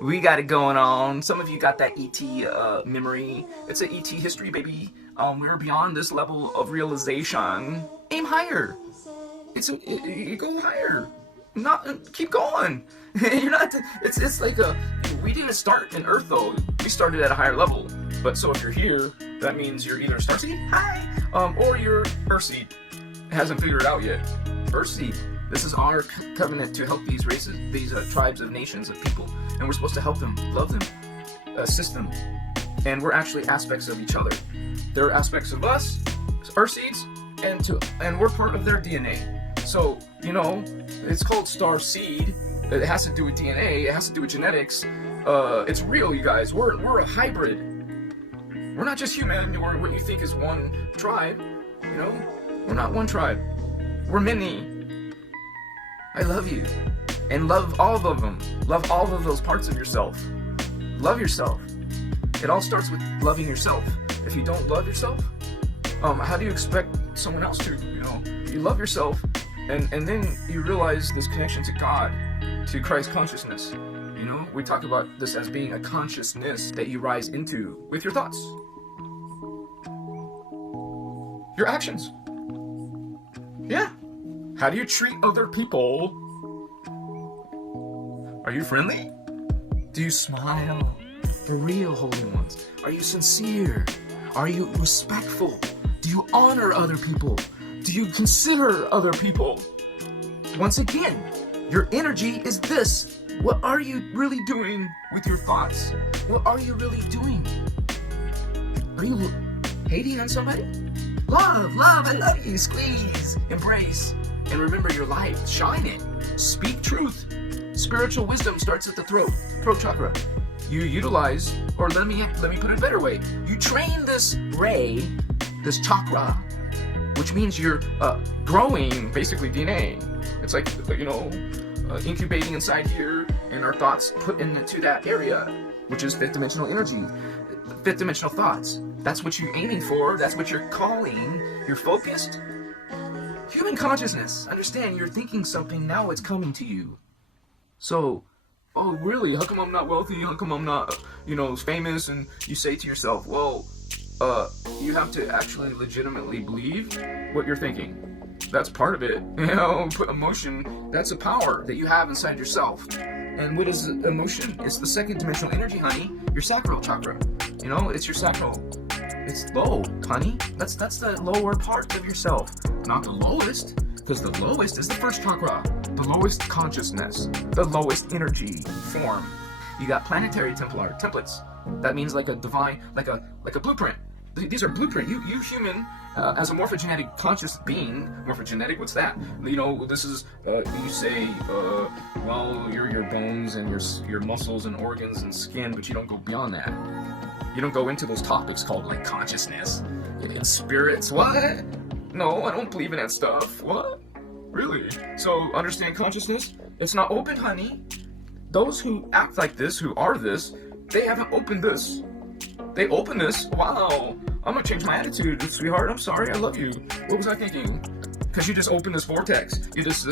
We got it going on. Some of you got that ET memory. It's an ET history, baby. We're beyond this level of realization. Aim higher. You go higher. Not keep going. You're not. It's like we didn't start in Earth though. We started at a higher level. But so if you're here, that means you're either Starseed, hi, or you're Earthseed. Hasn't figured it out yet. Earthseed. This is our covenant to help these races, these tribes of nations of people, and we're supposed to help them, love them, assist them, and we're actually aspects of each other. They're aspects of us, Earthseeds, and we're part of their DNA. So it's called Starseed. It has to do with DNA. It has to do with genetics. It's real, you guys. We're a hybrid. We're not just human, or what you think is one tribe. We're not one tribe. We're many. I love you. And love all of them. Love all of those parts of yourself. Love yourself. It all starts with loving yourself. If you don't love yourself, how do you expect someone else to? You love yourself, and then you realize this connection to God, to Christ consciousness. We talk about this as being a consciousness that you rise into with your thoughts, your actions. Yeah. How do you treat other people? Are you friendly? Do you smile? For real, holy ones. Are you sincere? Are you respectful? Do you honor other people? Do you consider other people? Once again, your energy is this. What are you really doing with your thoughts? What are you really doing? Are you hating on somebody? Love, I love you. Squeeze, embrace. And remember your light, shine it, speak truth. Spiritual wisdom starts at the throat chakra. You utilize, or let me put it a better way. You train this ray, this chakra, which means you're growing basically DNA. It's like, incubating inside here, and our thoughts put into that area, which is fifth dimensional energy, fifth dimensional thoughts. That's what you're aiming for. That's what you're calling. You're focused. Human consciousness. Understand, you're thinking something, now it's coming to you. So, oh really? How come I'm not wealthy? How come I'm not, famous? And you say to yourself, well, you have to actually legitimately believe what you're thinking. That's part of it. Put emotion, that's a power that you have inside yourself. And what is emotion? It's the second dimensional energy, honey. Your sacral chakra. It's your sacral. It's low, honey. That's the lower part of yourself. Not the lowest, because the lowest is the first chakra. The lowest consciousness. The lowest energy form. You got planetary templates. That means like a divine, like a blueprint. These are blueprint. You human, as a morphogenetic conscious being, morphogenetic, what's that? This is, you say, well, your bones and your muscles and organs and skin, but you don't go beyond that. You don't go into those topics called like consciousness and spirits. What? No, I don't believe in that stuff. What? Really? So understand consciousness? It's not open, honey. Those who act like this, who are this, they haven't opened this. They open this. Wow. I'm gonna change my attitude, sweetheart. I'm sorry. I love you. What was I thinking? Because you just opened this vortex, this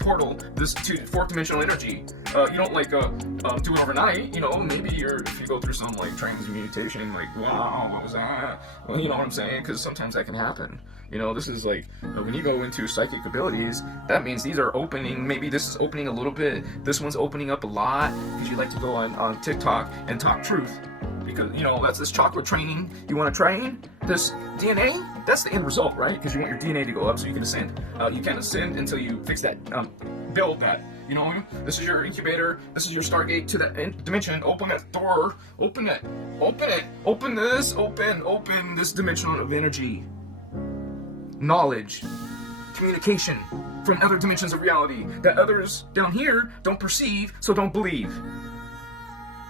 portal, this fourth dimensional energy. You don't do it overnight. Maybe if you go through some transmutation, wow, what was that? Well, you know what I'm saying? Because sometimes that can happen. This is when you go into psychic abilities, that means these are opening. Maybe this is opening a little bit. This one's opening up a lot because you like to go on TikTok and talk truth. Because, that's this chakra training. You want to train this DNA? That's the end result, right? Because you want your DNA to go up so you can ascend. You can't ascend until you fix that, build that. This is your incubator. This is your Stargate to that dimension. Open that door. Open it. Open it. Open this. Open this dimension of energy. Knowledge. Communication from other dimensions of reality that others down here don't perceive, so don't believe.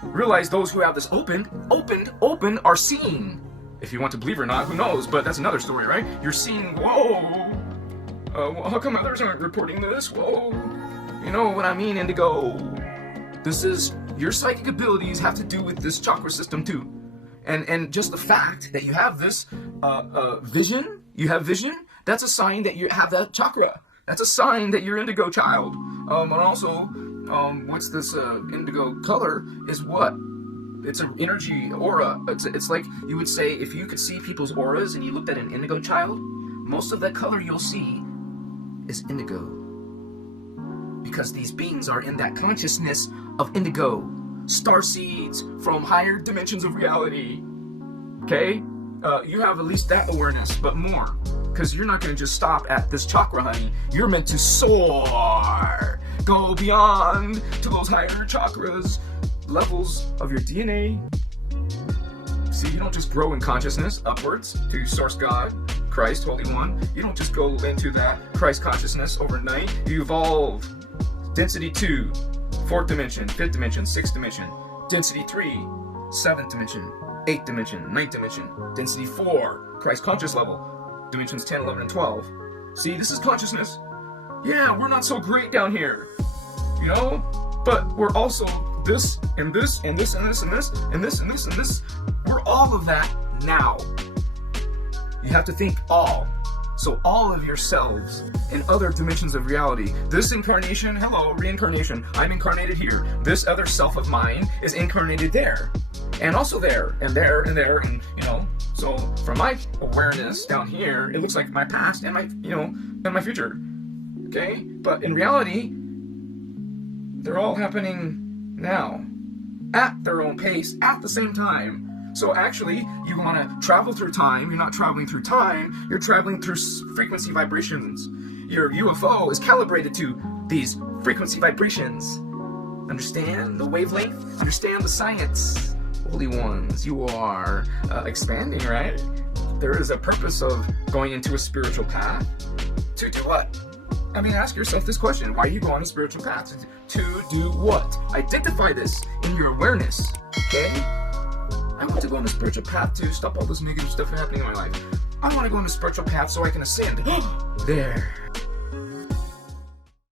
Realize those who have this open, are seeing. If you want to believe or not, who knows? But that's another story, right? You're seeing, whoa. How come others aren't reporting this? Whoa. You know what I mean, Indigo? This is, your psychic abilities have to do with this chakra system too. And just the fact that you have this vision, that's a sign that you have that chakra. That's a sign that you're Indigo child. And also, what's this indigo color is what? It's an energy aura. It's like you would say if you could see people's auras and you looked at an indigo child, most of that color you'll see is indigo. Because these beings are in that consciousness of indigo. Starseeds from higher dimensions of reality. Okay? You have at least that awareness, but more. Because you're not going to just stop at this chakra, honey. You're meant to soar. Go beyond to those higher chakras, levels of your DNA. See, you don't just grow in consciousness upwards to Source God, Christ, Holy One. You don't just go into that Christ consciousness overnight. You evolve. Density 2, 4th dimension, 5th dimension, 6th dimension. Density 3, 7th dimension, 8th dimension, 9th dimension. Density 4, Christ conscious level. Dimensions 10, 11, and 12. See, this is consciousness. Yeah, we're not so great down here. You know? But we're also this, and this, and this, and this, and this, and this, and this, and this. We're all of that now. You have to think all. So all of yourselves in other dimensions of reality. This incarnation, hello, reincarnation. I'm incarnated here. This other self of mine is incarnated there. And also there, and there, and there, and, you know. So from my awareness down here, it looks like my past and my, you know, and my future. Okay? But in reality, they're all happening now. At their own pace, at the same time. So actually, you want to travel through time. You're not traveling through time. You're traveling through frequency vibrations. Your UFO is calibrated to these frequency vibrations. Understand the wavelength? Understand the science. Holy ones, you are expanding, right? There is a purpose of going into a spiritual path. To do what? I mean, ask yourself this question. Why do you go on a spiritual path? To do what? Identify this in your awareness, okay? I want to go on a spiritual path to stop all this negative stuff happening in my life. I want to go on a spiritual path so I can ascend. There.